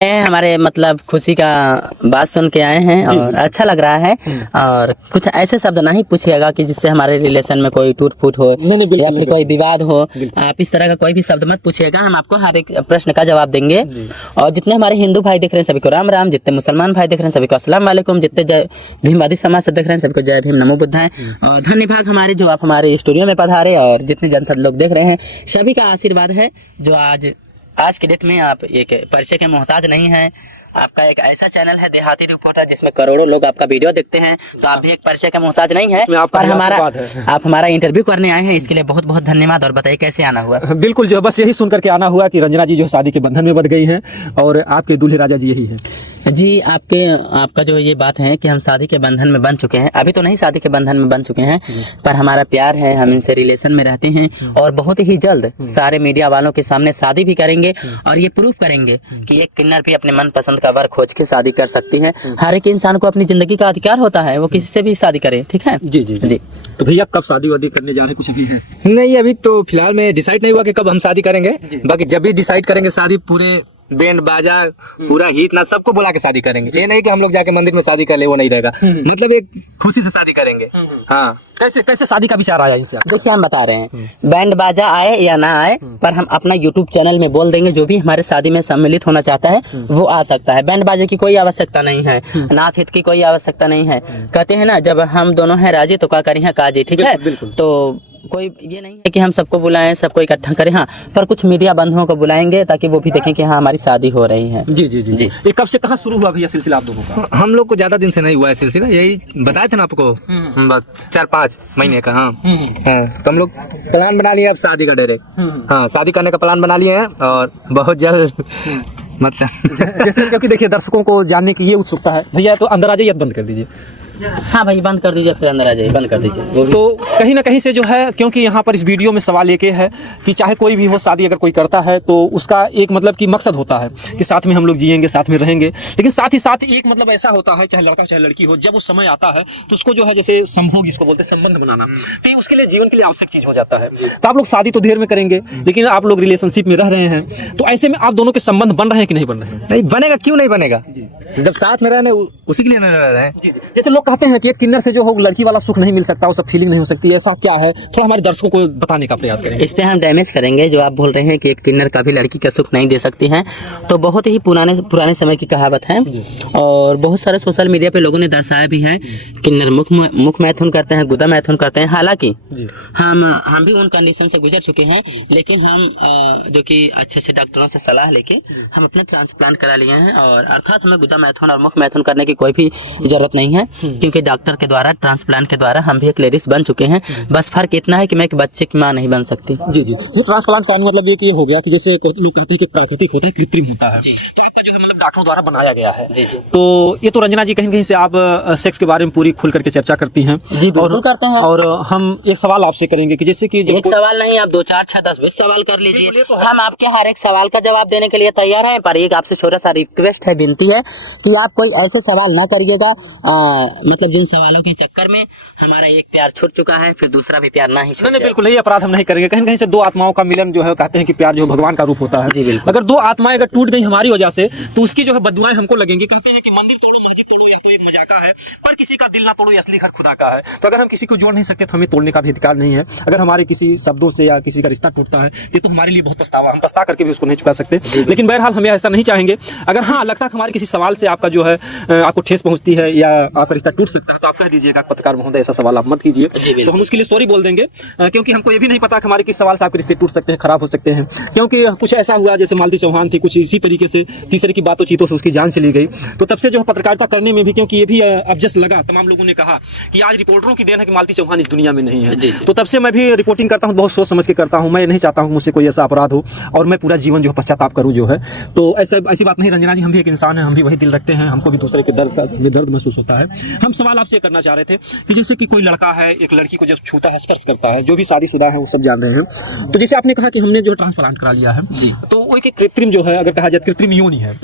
हमारे मतलब खुशी का बात सुन के आए हैं और अच्छा लग रहा है। और कुछ ऐसे शब्द नहीं पूछिएगा कि जिससे हमारे रिलेशन में कोई टूट फूट हो या फिर कोई विवाद हो। आप इस तरह का कोई भी शब्द मत पूछिएगा, हम आपको हर एक प्रश्न का जवाब देंगे। और जितने हमारे हिंदू भाई देख रहे हैं सभी को राम राम, जितने मुसलमान भाई देख रहे हैं सभी को अस्सलाम वालेकुम, जितने जय भीमवादी समाज से देख रहे हैं सभी को जय भीम नमो बुद्धाय। और धन्यवाद हमारे जो आप हमारे स्टूडियो में पधारे, और जितने जनता लोग देख रहे हैं सभी का आशीर्वाद है। जो आज के डेट में आप एक परिचय के मोहताज नहीं हैं। आपका एक ऐसा चैनल है देहाती रिपोर्टर जिसमें करोड़ों लोग आपका वीडियो देखते हैं, तो आप भी एक परिचय का मोहताज नहीं है। पर आप हमारा इंटरव्यू करने आए हैं, इसके लिए बहुत बहुत धन्यवाद। और बताइए कैसे आना हुआ? बिल्कुल, जो बस यही सुनकर के आना हुआ कि रंजना जी जो शादी के बंधन में बंध गई हैं और आपके दूल्हे राजा जी यही हैं। जी, आपका जो ये बात है कि हम शादी के बंधन में बन चुके हैं, अभी तो नहीं शादी के बंधन में बन चुके हैं, पर हमारा प्यार है, हम इनसे रिलेशन में रहते हैं और बहुत ही जल्द सारे मीडिया वालों के सामने शादी भी करेंगे। और ये प्रूफ करेंगे कि एक किन्नर भी अपने मनपसंद का वर खोज के शादी कर सकती है। हर एक इंसान को अपनी जिंदगी का अधिकार होता है, वो किसी से भी शादी करे। ठीक है जी जी जी। तो भैया कब शादी वादी करने जा रहे हैं, कुछ अभी है? नहीं, अभी तो फिलहाल में डिसाइड नहीं हुआ कि कब हम शादी करेंगे। बाकी जब भी डिसाइड करेंगे शादी पूरे बैंड बाजा पूरा हित ना सबको बुला के शादी करेंगे। ये नहीं कि हम लोग जाके मंदिर में शादी कर ले, वो नहीं रहेगा। मतलब एक खुशी से शादी करेंगे। हाँ, कैसे शादी का विचार आया इनसे? देखिए, हम बता रहे हैं, बैंड बाजा आए या ना आए, पर हम अपना यूट्यूब चैनल में बोल देंगे जो भी हमारे शादी में सम्मिलित होना चाहता है वो आ सकता है। बैंड बाजे की कोई आवश्यकता नहीं है, नाथ हित की कोई आवश्यकता नहीं है। कहते हैं ना, जब हम दोनों हैं राजी तो क्या करी है काजी। ठीक है, तो कोई ये नहीं है कि हम सबको बुलाएं, सबको इकट्ठा करें। हाँ, पर कुछ मीडिया बंधुओं को बुलाएंगे ताकि वो भी देखें कि हाँ हमारी शादी हो रही है। जी जी जी जी। ये कब से कहाँ शुरू हुआ भैया सिलसिला आप लोगों का? हम लोग को ज्यादा दिन से नहीं हुआ है सिलसिला, यही बताए थे ना आपको, बस 4-5 महीने का। हाँ, तो हम लोग प्लान बना लिए अब शादी का डायरेक्ट। हाँ, शादी करने का प्लान बना लिए हैं और बहुत जल्द मतलब जैसे क्योंकि देखिए दर्शकों को जानने की ये उत्सुकता है। भैया तो अंदर आ जाइए, बंद कर दीजिए। हाँ भाई, बंद कर दीजिए, फिर अंदर आ जाइए, बंद कर दीजिए। वो तो कहीं ना कहीं से जो है, क्योंकि यहाँ पर इस वीडियो में सवाल एक है कि चाहे कोई भी हो शादी अगर कोई करता है तो उसका एक मतलब कि मकसद होता है कि साथ में हम लोग जिएंगे, साथ में रहेंगे। लेकिन साथ ही साथ एक मतलब ऐसा होता है, चाहे लड़का चाहे लड़की हो, जब वो समय आता है तो उसको जो है जैसे संभोग इसको बोलते हैं, संबंध बनाना, तो उसके लिए जीवन के लिए आवश्यक चीज हो जाता है। तो आप लोग शादी तो देर में करेंगे, लेकिन आप लोग रिलेशनशिप में रह रहे हैं, तो ऐसे में आप दोनों के संबंध बन रहे हैं कि नहीं बन रहे हैं? नहीं बनेगा, क्यों नहीं बनेगा? जब साथ में रहने उसी के लिए नहीं रह रहे हैं। जैसे लोग कहते हैं कि एक किन्नर से जो हो लड़की वाला सुख नहीं मिल सकता, वो सब फीलिंग नहीं हो सकती, ऐसा क्या है? थोड़ा हमारे दर्शकों को बताने का प्रयास करें। इस पे हम डैमेज करेंगे। जो आप बोल रहे हैं कि एक किन्नर कभी लड़की का सुख नहीं दे सकती है, तो बहुत ही पुराने समय की कहावत है। और बहुत सारे सोशल मीडिया पे लोगों ने दर्शाया भी है, किन्नर मुख मैथुन करते हैं, गुदा मैथुन करते हैं। हालांकि हम भी उन कंडीशन से गुजर चुके हैं, लेकिन हम जो कि अच्छे डॉक्टरों से सलाह लेके हम अपना ट्रांसप्लांट करा लिए हैं। और अर्थात हमें गुदा मैथुन और मुख मैथुन करने की कोई भी जरूरत नहीं है, क्योंकि डॉक्टर के द्वारा ट्रांसप्लांट के द्वारा हम भी एक लेडीज बन चुके हैं। बस फर्क इतना है कि मैं एक बच्चे की मां नहीं बन सकती। जी जी। ये ट्रांसप्लांट का मतलब ये हो गया कि जैसे लोग कहते हैं कि प्राकृतिक होता है, कृत्रिम होता है, तो आपका जो है मतलब डॉक्टरों द्वारा बनाया गया है। तो ये तो रंजना जी कहीं से आप सेक्स के बारे में पूरी खुल करके चर्चा करती हैं। जी बिल्कुल करते हैं। और हम एक सवाल आपसे करेंगे कि जैसे कि एक सवाल नहीं, आप 2, 4, 6, 10, 20 सवाल कर लीजिए, हम आपके हर एक सवाल का जवाब देने के लिए तैयार हैं। पर एक आपसे छोटा सा रिक्वेस्ट है, विनती है कि आप कोई ऐसे सवाल ना करिएगा मतलब जिन सवालों के चक्कर में हमारा एक प्यार छूट चुका है, फिर दूसरा भी प्यार ना ही छूटे। नहीं, बिल्कुल यही अपराध हम नहीं करेंगे। कहीं से दो आत्माओं का मिलन जो है, कहते हैं कि प्यार जो भगवान का रूप होता है। जी बिल्कुल। अगर दो आत्माएं अगर टूट गई हमारी वजह से, तो उसकी जो है बददुआएं हमको लगेंगी। कहते हैं कि मंदिर तोड़ो, मस्जिद तोड़ो, या तो एक मजाका है, पर किसी का दिल ना तोड़ो, ये असली घर खुदा का है। तो अगर हम किसी को जोड़ नहीं सकते तो हमें तोड़ने का भी अधिकार नहीं है। अगर हमारे किसी शब्दों से या किसी का रिश्ता टूटता है तो हमारे लिए बहुत पछतावा, हम पछता करके भी उसको नहीं चुका सकते। लेकिन बहरहाल हम ऐसा नहीं चाहेंगे। अगर हाँ लगता है हमारे किसी सवाल से आपका जो है आपको ठेस पहुंचती है या आपका रिश्ता टूट सकता है, तो आप कह दीजिएगा पत्रकार महोदय ऐसा सवाल आप मत कीजिए, तो हम उसके लिए सॉरी बोल देंगे। क्योंकि हमको ये भी नहीं पता कि हमारे किस सवाल से आपके रिश्ते टूट सकते हैं, खराब हो सकते हैं। क्योंकि कुछ ऐसा हुआ जैसे मालती चौहान थी, कुछ इसी तरीके से तीसरे की बातों से उसकी जान चली गई। तो तब से जो है पत्रकारिता करने में भी, क्योंकि ये भी अब जस्ट लगा, तमाम लोगों ने कहा कि आज रिपोर्टरों की देन है कि मालती चौहान इस दुनिया में नहीं है। तो तब से मैं भी रिपोर्टिंग करता हूँ, बहुत सोच समझ के करता हूँ। मैं नहीं चाहता हूँ मुझसे कोई ऐसा अपराध हो और मैं पूरा जीवन जो है पश्चाताप करूँ जो है। तो ऐसी बात नहीं रंजना जी, हम भी एक इंसान है, हम भी वही दिल रखते हैं, हमको भी दूसरे के दर्द महसूस होता है। हम सवाल आपसे करना चाह रहे थे कि जैसे कि कोई लड़का है एक लड़की को जब छूता है, स्पर्श करता है, जो भी शादीशुदा है वो सब जान रहे हैं। तो जैसे आपने कहा कि हमने जो है ट्रांसप्लांट करा लिया है, तो वो एक कृत्रिम जो है, अगर कहा जाए कृत्रिम योनि है,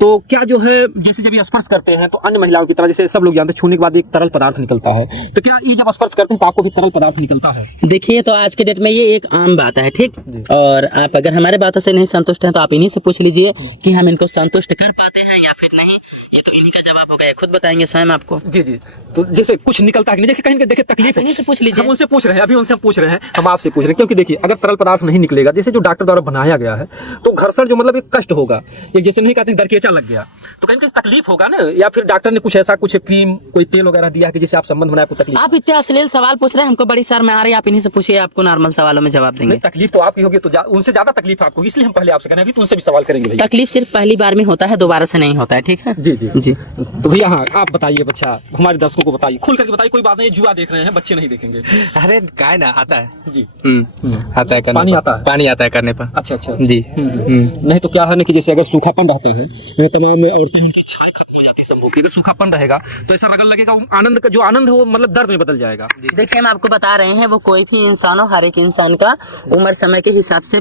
तो क्या जो है जैसे जब ये स्पर्श करते हैं तो अन्य महिलाओं की तरह तरह जैसे सब लोग जानते हैं छूने के बाद एक तरल पदार्थ निकलता है, तो क्या ये जब स्पर्श करते हैं तो आपको भी तरल पदार्थ निकलता है? देखिए, तो आज के डेट में ये एक आम बात है, ठीक। और आप अगर हमारे बातों से नहीं संतुष्ट हैं तो आप इन्हीं से पूछ लीजिए कि हम इनको संतुष्ट कर पाते हैं या फिर नहीं। ये तो इन्हीं का जवाब होगा, ये खुद बताएंगे स्वयं आपको। जी जी। तो जैसे कुछ निकलता है कि नहीं, देखिए कहीं देखिए तकलीफ इन्हीं से पूछ लीजिए। हम उनसे पूछ रहे हैं, अभी उनसे हम पूछ रहे हैं, हम आपसे पूछ रहे हैं, क्योंकि देखिए अगर तरल पदार्थ नहीं निकलेगा, जैसे जो डॉक्टर द्वारा बनाया गया है, तो घर्षण जो मतलब एक कष्ट होगा, एक जैसे नहीं कहते दरकेचा लग गया, तो कहीं तकलीफ होगा ना, या फिर डॉक्टर ने कुछ ऐसा कुछ क्रीम कोई तेल वगैरह दिया कि जिससे आप संबंध बनाए आपको तकलीफ? आप इतने अश्लील सवाल पूछ रहे हैं, हमको बड़ी शर्म आ रही है। आप इन्हीं से पूछिए, आपको नॉर्मल सवालों में जवाब देंगे। तकलीफ तो आपकी होगी, तो उनसे ज्यादा तकलीफ आपको, इसलिए हम पहले आपसे करें, अभी तो उनसे भी सवाल करेंगे भैया। तकलीफ सिर्फ पहली बार में होता है, दोबारा से नहीं होता है, ठीक है? जी जी जी। तो भैया हाँ, आप बताइए, बच्चा हमारे दर्शकों को बताइए, खुल करके बताइए, कोई बात नहीं, जुआ देख रहे हैं, बच्चे नहीं देखेंगे। अरे काय ना आता है जी। आता है करने पानी पर। आता है? पानी आता है करने पर। अच्छा अच्छा जी। नहीं तो क्या है ना कि जैसे अगर सूखापन रहते हैं, तमाम औरतें उनकी छाई खत्म हो जाती है, संभोग की। अगर सूखापन रहेगा तो ऐसा लगेगा वो आनंद का जो आनंद है वो मतलब दर्द में बदल जाएगा। देखिए, हम आपको बता रहे हैं, वो कोई भी इंसान हो, हर एक इंसान का उम्र समय के हिसाब से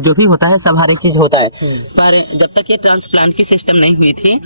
जो भी होता है सब हर एक चीज होता है। पर जब तक ये ट्रांसप्लांट की सिस्टम नहीं हुई थी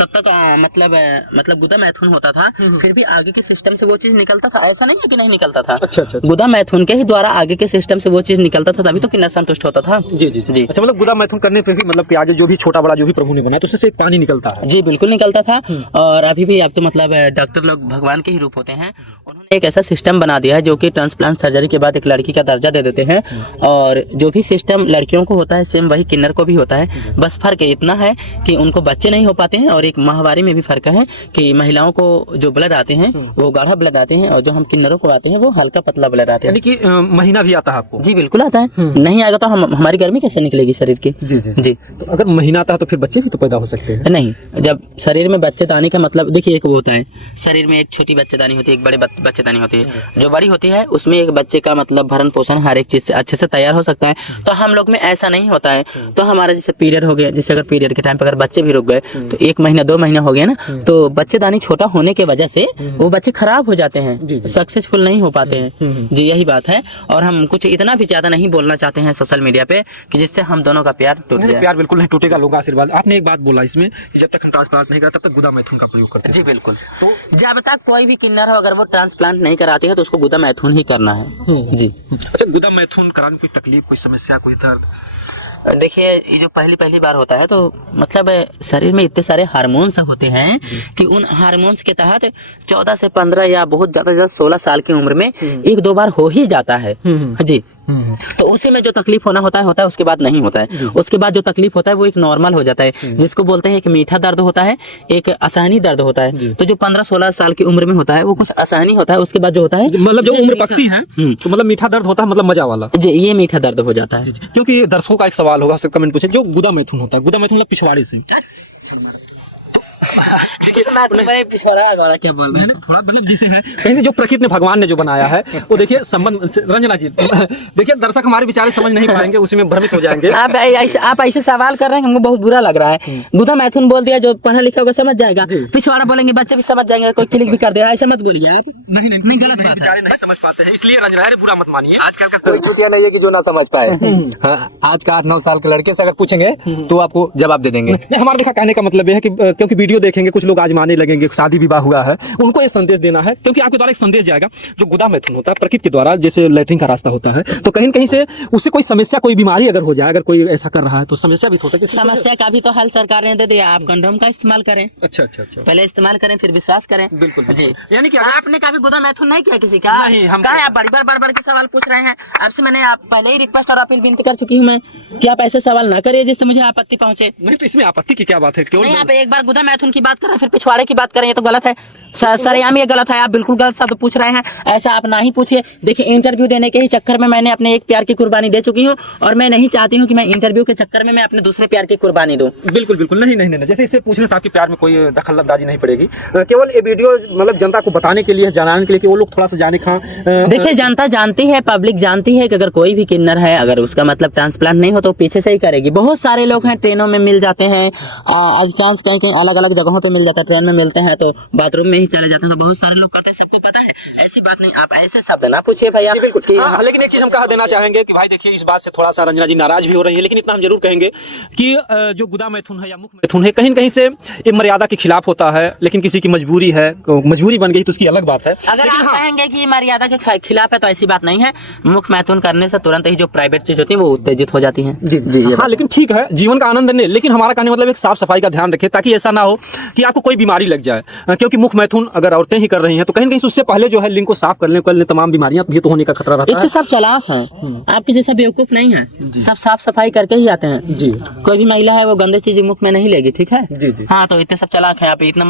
तब तक मतलब गुदा मैथुन होता था, फिर भी आगे के सिस्टम से वो चीज निकलता था। ऐसा नहीं है कि नहीं निकलता था। अच्छा अच्छा। गुदा मैथुन के ही द्वारा आगे के सिस्टम से वो चीज निकलता था, तभी तो किन्नर संतुष्ट होता था। जी जी जी। अच्छा, मतलब गुदा मैथुन करने पे भी मतलब कि आगे जो भी छोटा बड़ा जो भी प्रभु ने बनाया तो उससे एक पानी निकलता है? जी बिल्कुल निकलता था। और अभी भी आप तो मतलब डॉक्टर लोग भगवान के ही रूप होते हैं, उन्होंने एक ऐसा सिस्टम बना दिया है जो कि ट्रांसप्लांट सर्जरी के बाद एक लड़की का दर्जा दे देते हैं। और जो भी सिस्टम लड़कियों को होता है सेम वही किन्नर को भी होता है। बस फर्क इतना है कि उनको बच्चे नहीं हो पाते हैं, और एक माहवारी में भी फर्क है कि महिलाओं को जो ब्लड आते हैं वो गाढ़ा ब्लड आते हैं, और जो हम किन्नरों को आते हैं वो हल्का पतला ब्लड आते हैं। यानी कि महीना भी आता है आपको? जी बिल्कुल आता है। नहीं आएगा तो हमारी गर्मी कैसे निकलेगी शरीर की? जी जी जी। तो अगर महीना आता है तो फिर बच्चे भी तो पैदा हो सकते हैं? नहीं, जब शरीर में बच्चेदानी का मतलब देखिए, एक वो होता है शरीर में एक छोटी बच्चेदानी होती है, एक बड़े बच्चेदानी होती है। जो बड़ी होती है उसमें एक बच्चे का मतलब भरण पोषण हर एक चीज से अच्छे से तैयार हो सकता है। तो हम लोग में ऐसा नहीं होता है। तो हमारा जैसे पीरियड हो गया, जैसे अगर पीरियड के टाइम पर अगर बच्चे भी रुक गए तो 1 महीना 2 महीना हो गया ना, तो बच्चेदानी छोटा होने की वजह से वो बच्चे खराब हो जाते हैं, सक्सेसफुल नहीं हो पाते हैं। जी यही बात है। और हम कुछ इतना भी ज्यादा नहीं बोलना चाहते हैं सोशल मीडिया पे कि जिससे हम दोनों का प्यार टूट जाए। प्यार बिल्कुल नहीं टूटेगा, लोगों का आशीर्वाद। आपने एक बात बोला इसमें, जब तक हम ट्रांसप्लांट नहीं करते तब तक गुदा मैथुन का प्रयोग करते हैं। जी बिल्कुल। तो जब तक कोई भी किन्नर हो, अगर वो ट्रांसप्लांट नहीं कराती है तो उसको गुदा मैथुन ही करना है। जी। अच्छा, गुदा मैथुन कराने में कोई तकलीफ, कोई समस्या, कोई दर्द? देखिए, ये जो पहली बार होता है तो मतलब शरीर में इतने सारे हार्मोन्स होते हैं कि उन हार्मोन्स के तहत 14 से 15 या बहुत ज्यादा 16 साल की उम्र में 1-2 बार हो ही जाता है। जी। तो उसी में जो तकलीफ होता है उसके बाद नहीं होता है। उसके बाद जो तकलीफ होता है वो एक नॉर्मल हो जाता है, जिसको बोलते हैं एक मीठा दर्द होता है, एक आसानी दर्द होता है। तो जो 15-16 साल की उम्र में होता है वो कुछ आसानी होता है। उसके बाद जो होता है मतलब जो उम्र पकती है तो मतलब मीठा दर्द होता है, मतलब मजा वाला। जी, ये मीठा दर्द हो जाता है। क्योंकि दर्शकों का एक सवाल होगा, कमेंट पूछे, जो गुदा मैथुन होता है, गुदा मैथुन मतलब पिछवाड़े से क्या बोल रहे हैं? मतलब जैसे है कहीं जो प्रकृति ने भगवान ने जो बनाया है वो देखिए संबंध। रंजना जी देखिए, दर्शक हमारे बेचारे समझ नहीं पाएंगे, उसी में भ्रमित हो जाएंगे। आप ऐसे सवाल कर रहे हैं, हमको बहुत बुरा लग रहा है। गुदा मैथुन बोल दिया, जो पढ़ा लिखा होगा समझ जाएगा। पिछवाड़ा बोलेंगे बच्चे भी समझ जाएंगे, कोई क्लिक भी कर देगा। ऐसा मत बोलिए आप। नहीं गलत बात है, नहीं समझ पाते हैं, इसलिए रंजना बुरा मत मानिए। आजकल का कोई चुतिया नहीं है कि जो ना समझ पाए। हाँ, आज का 8-9 साल के लड़के से अगर पूछेंगे तो आपको जवाब दे देंगे। नहीं, हमारा देखा कहने का मतलब यह है कि क्योंकि वीडियो देखेंगे कुछ लोग आजमाने लगेंगे, शादी विवाह हुआ है, उनको ये संदेश देना है। क्योंकि आपके द्वारा एक संदेश जाएगा, जो गुदा मैथुन होता है प्रकृति के द्वारा, जैसे लैट्रिन का रास्ता होता है, तो कहीं कहीं से उससे कोई समस्या, कोई बीमारी अगर हो जाए, अगर कोई ऐसा कर रहा है तो समस्या भी हो सकती है। समस्या का भी तो हल सरकार ने दे दिया। आप कंडोम का इस्तेमाल करें। अच्छा अच्छा अच्छा। पहले इस्तेमाल करें फिर विश्वास करें। बिल्कुल जी। यानी कि आपने कभी गुदा मैथुन नहीं किया किसी का? नहीं, हम कहा आप बार बार के सवाल पूछ रहे हैं। आपसे मैंने आप पहले ही रिक्वेस्ट और अपील विनती कर चुकी हूँ मैं कि आप ऐसे सवाल ना करिए जिससे मुझे आपत्ति पहुंचे। नहीं, तो इसमें आपत्ति की क्या बात है? क्यों नहीं, आप एक बार गुदा मैथुन की बात करें फिर पिछवाड़े की बात करें, ये तो गलत है। सरेआम ये गलत है। आप बिल्कुल गलत शब्द पूछ रहे हैं, ऐसा आप ना ही पूछिए। देखिए, इंटरव्यू देने के ही चक्कर में मैंने अपने एक प्यार की कुर्बानी दे चुकी हूँ, और मैं नहीं चाहती हूँ कि मैं इंटरव्यू के चक्कर में मैं अपने दूसरे प्यार की कुर्बानी दूं। बिल्कुल बिल्कुल नहीं, जैसे इससे पूछने से आपके प्यार में कोई दखलंदाजी नहीं पड़ेगी। केवल ये वीडियो मतलब जनता को बताने के लिए, जनाने के लिए कि वो लोग थोड़ा सा जाने खा। देखिए, जनता जानती है, पब्लिक जानती है कि अगर कोई भी किन्नर है, अगर उसका मतलब ट्रांसप्लांट नहीं हो तो पीछे से ही करेगी। बहुत सारे लोग हैं, ट्रेनों में मिल जाते हैं, अधिकांश कहीं अलग अलग जगहों पे मिल जाता है। ट्रेन में मिलते हैं तो बाथरूम में ही चले जाते हैं, तो बहुत सारे लोग करते हैं, सबको पता है, ऐसी बात नहीं। आप ऐसे शब्द ना पूछिए भैया कि हाँ, लेकिन एक चीज हम कहा देना चाहेंगे कि भाई देखिए इस बात से थोड़ा सा रंजना जी नाराज भी हो रही है, लेकिन इतना हम जरूर कहेंगे कि जो गुदा मैथुन है या मुख मैथुन है, कहीं न कहीं से ये मर्यादा के खिलाफ होता है, लेकिन किसी की मजबूरी है, मजबूरी बन गई तो उसकी अलग बात है। अगर आप कहेंगे कि मर्यादा के खिलाफ है तो ऐसी बात नहीं है। मुख मैथुन करने से तुरंत ही जो प्राइवेट चीज होती है वो उत्तेजित हो जाती है। जी जी हाँ, लेकिन ठीक है, जीवन का आनंद लें, लेकिन हमारा कहने मतलब एक साफ सफाई का ध्यान रखें, ताकि ऐसा ना हो कि आपको कोई बीमारी लग जाए, क्योंकि मुख मैथुन अगर औरतें ही कर रही हैं तो कहीं न कहीं उससे पहले जो है लिंग को साफ कर लें तमाम बीमारियां भी तो होने का खतरा रहता है। सब चालाक हैं, आपके जैसा बेवकूफ नहीं है, सब साफ सफाई करके ही आते हैं जी। कोई भी महिला है वो गंदे चीज मुख में नहीं लेगी, ठीक है जी जी। हाँ, तो इतने सब चालाक हैं आप, इतना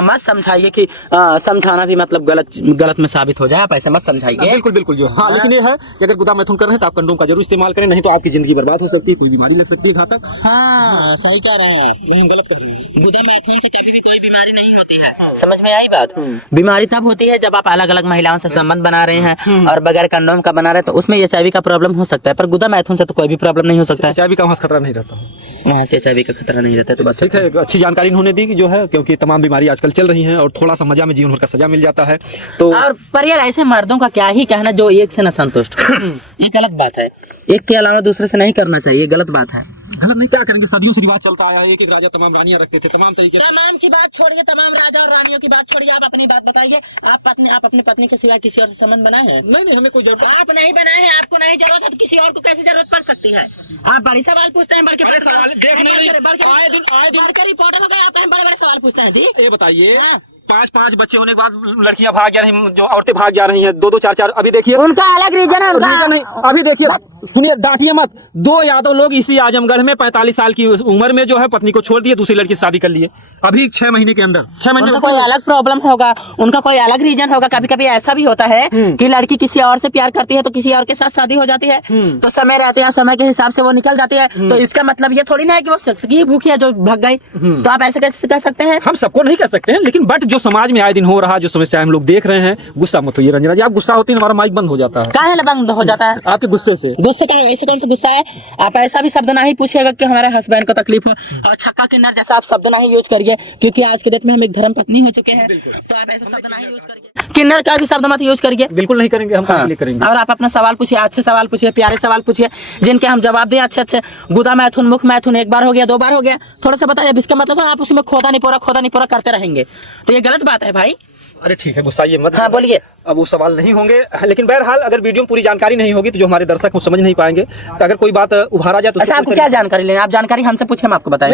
मत समझाइए कि समझाना भी मतलब गलत में साबित हो जाए, आप ऐसे मत समझाइए। बिल्कुल बिल्कुल जो हाँ, लेकिन ये है कि अगर गुदा मैथुन कर रहे हैं तो आप कंडोम का जरूर इस्तेमाल करें, नहीं तो आपकी जिंदगी बर्बाद हो सकती है, कोई बीमारी लग सकती है घातक। हाँ सही कह रहे हैं, नहीं हम गलत कर रहे हैं। गुदा मैथुन से कभी भी कोई बीमारी नहीं होती है, समझ में आई बात। बीमारी तब होती है जब आप अलग अलग महिलाओं से संबंध बना रहे हैं और बगैर कंडोम का बना रहे हैं, तो उसमें HIV का प्रॉब्लम हो सकता है, पर गुदा मैथुन से तो कोई भी प्रॉब्लम नहीं हो सकता है। HIV का वहाँ खतरा नहीं रहता है, वहाँ से HIV का खतरा नहीं रहता है, तो बस ठीक है। अच्छी जानकारी इन्होंने दी कि जो है, क्योंकि तमाम बीमारी आजकल चल रही हैं और थोड़ा सा मजा में जीवन भर का सजा मिल जाता है तो। और पर यार ऐसे मर्दों का क्या ही कहना जो एक से न संतुष्ट ये गलत बात है, एक के अलावा दूसरे से नहीं करना चाहिए, गलत बात है। गलत नहीं, क्या करेंगे, सदियों से रिवाज चलता आया है, एक राजा तमाम रानियां रखते थे, तमाम तरीके। तमाम की बात छोड़िए, तमाम राजा और रानियों की बात छोड़िए, आप अपनी बात बताइए। आप अपनी पत्नी के सिवा किसी और से संबंध बनाए हैं? नहीं हमें कोई जरूरत। आप नहीं बनाए हैं, आपको नहीं जरूरत है, तो किसी और को कैसे जरूरत पड़ सकती है? आप बड़ी सवाल पूछते हैं, बड़े बड़े सवाल देख नहीं आए दिन रिपोर्टर हो गए, आप बड़े बड़े सवाल पूछते हैं जी। ये बताइए, हाँ। 5 बच्चे होने के बाद लड़कियां भाग जा रही, जो औरतें भाग जा रही हैं, 2 4 अभी देखिए उनका अलग रीजन है, रीजन नहीं, अभी देखिए सुनिए, डांटिए मत। 2 यादव लोग इसी आजमगढ़ में 45 साल की उम्र में जो है पत्नी को छोड़ दिए, दूसरी लड़की से शादी कर लिए, अभी 6 महीने के अंदर। 6 महीने उनका कोई अलग प्रॉब्लम होगा, उनका कोई अलग रीजन होगा। कभी कभी ऐसा भी होता है कि लड़की किसी और से प्यार करती है तो किसी और के साथ शादी हो जाती है, तो समय रहते हैं, समय के हिसाब से वो निकल जाती है, तो इसका मतलब ये थोड़ी ना है कि वो शख्स की भूखी है जो भाग गई। तो आप ऐसे कैसे कह सकते हैं? हम सबको नहीं कह सकते हैं, लेकिन बट जो समाज में आए दिन हो रहा, जो समस्या हम लोग देख रहे हैं, गुस्सा मत होइए रंजना जी। आप गुस्सा होती है हमारा माइक बंद हो जाता है। काहे बंद हो जाता है? आपके गुस्से से। गुस्से का ऐसे कौन सा गुस्सा है? आप ऐसा भी शब्द नहीं पूछिएगा कि हमारे हस्बैंड को तकलीफ हो, और छक्का किन्नर जैसा आप शब्द नहीं यूज करिए, क्योंकि आज के डेट में हम एक धर्म पत्नी हो चुके हैं, तो आप ऐसा शब्द नहीं यूज करिए। किन्नर का भी शब्द मत यूज करिए, बिल्कुल नहीं करेंगे हम। हाँ। करेंगे। और आप अपना सवाल पूछिए, अच्छे सवाल पूछिए, प्यारे सवाल पूछिए, जिनके हम जवाब दें अच्छे। गुदा मैथुन, मुख मैथुन एक बार हो गया, 2 बार हो गया, थोड़ा सा बताइए। अब इसका मतलब है आप उसमें खोदा नहीं पूरा करते रहेंगे, तो ये गलत बात है भाई। अरे ठीक है, गुस्साइए मत। हाँ बोलिए। अब वो सवाल नहीं होंगे, लेकिन बहरहाल अगर वीडियो में पूरी जानकारी नहीं होगी तो जो हमारे दर्शक वो समझ नहीं पाएंगे, तो अगर कोई बात उभारा जाए तो। अच्छा, आपको क्या जानकारी लेना? आप जानकारी हमसे पूछे, हम आपको बताएं।